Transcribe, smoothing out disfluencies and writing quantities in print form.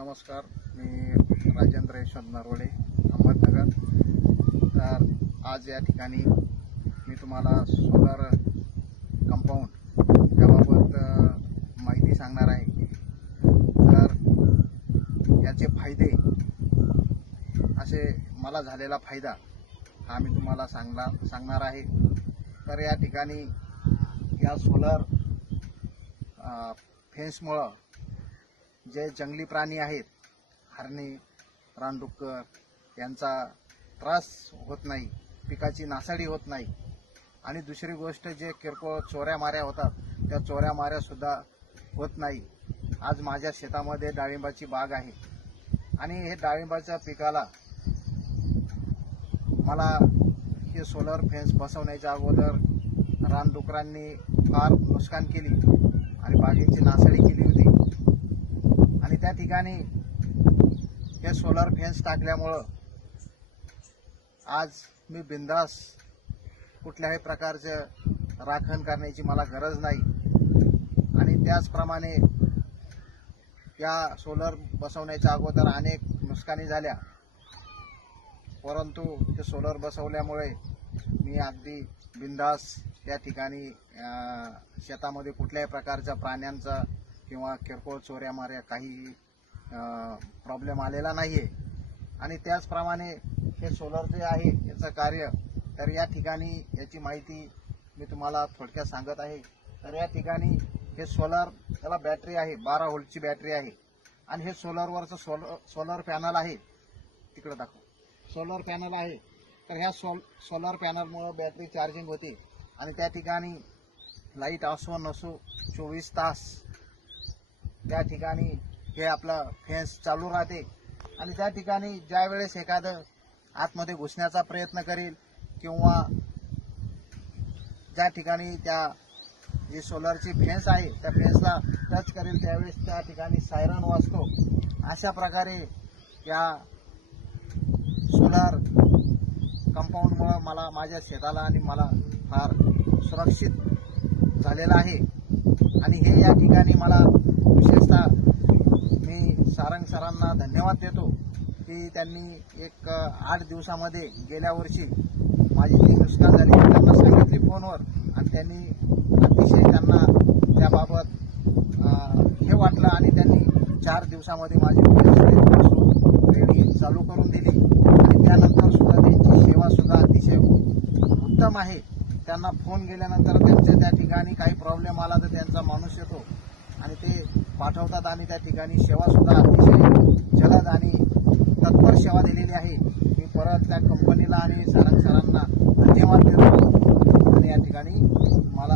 नमस्कार, मी राजेंद्र यशवंत नरवडे, अहमदनगर. तर आज या ठिकाणी मी तुम्हाला सोलर कंपाऊंड याबाबत माहिती सांगणार आहे. तर याचे फायदे, असे मला झालेला फायदा हा मी तुम्हाला सांगणार आहे. तर या ठिकाणी या सोलर फेन्समुळं जे जंगली प्राणी आहेत, हरणे, रानडुक्कर, यांचा त्रास होत नाही, पिकाची नासाडी होत नाही. आणि दुसरी गोष्ट, जे किरकोळ चोऱ्या माऱ्या होतात त्या चोऱ्या माऱ्या सुद्धा होत नाही. आज माझ्या शेतामध्ये डाळिंबाची बाग आहे आणि हे डाळिंबाच्या पिकाला मला हे सोलर फेन्स बसवण्याच्या अगोदर रानडुकरांनी फार नुकसान केली आणि बागेची नासाडी केली होती. आणि त्या ठिकाणी हे सोलर फेन्स टाकल्यामुळं आज मी बिंदास, कुठल्याही प्रकारचे राखण करण्याची मला गरज नाही. आणि त्याचप्रमाणे या सोलर बसवण्याच्या अगोदर अनेक नुकसानी झाल्या, परंतु हे सोलर बसवल्यामुळे मी अगदी बिंदास त्या ठिकाणी शेतामध्ये कुठल्याही प्रकारच्या प्राण्यांचा किंवा किरकोळ चोऱ्या माऱ्या काही प्रॉब्लेम आलेला नाही आहे. आणि त्याचप्रमाणे हे सोलर जे आहे याचं कार्य, तर या ठिकाणी याची माहिती मी तुम्हाला थोडक्यात सांगत आहे. तर या ठिकाणी हे सोलर, त्याला बॅटरी आहे, 12 व्होल्टची बॅटरी आहे. आणि हे सोलरवरचं सोलर पॅनल आहे, तिकडं दाखव, सोलर पॅनल आहे. तर ह्या सोलर पॅनलमुळं बॅटरी चार्जिंग होते आणि त्या ठिकाणी लाईट असो नसो 24 तास त्या ठिकाणी हे आपलं फेन्स चालू राहते. आणि त्या ठिकाणी ज्या वेळेस एखादं आतमध्ये घुसण्याचा प्रयत्न करेल किंवा ज्या ठिकाणी त्या जी सोलरची फेन्स आहे त्या फेन्सला टच करेल, त्यावेळेस त्या ठिकाणी सायरन वाजतो. अशा प्रकारे या सोलर कंपाऊंडमुळं मला, माझ्या शेताला आणि मला फार सुरक्षित झालेलं आहे. आणि हे या ठिकाणी मला विशेषतः मी सारंग सरांना धन्यवाद देतो की त्यांनी एक 8 दिवसामध्ये गेल्या वर्षी माझी जी नुकसान झाली त्यांना सांगितली फोनवर, आणि त्यांनी अतिशय त्यांना त्याबाबत हे वाटलं आणि त्यांनी 4 दिवसामध्ये माझी रेडी चालू करून दिली. आणि त्यानंतर सुद्धा त्यांची सेवा सुद्धा अतिशय उत्तम आहे. त्यांना फोन गेल्यानंतर त्यांच्या त्या ठिकाणी काही प्रॉब्लेम आला तर त्यांचा माणूस येतो आणि ते पाठवतात आणि त्या ठिकाणी सेवा सुद्धा अतिशय जलद आणि तत्पर सेवा दिलेली आहे. मी परत त्या कंपनीला आणि सारंग सरांना धन्यवाद देतो आणि या ठिकाणी मला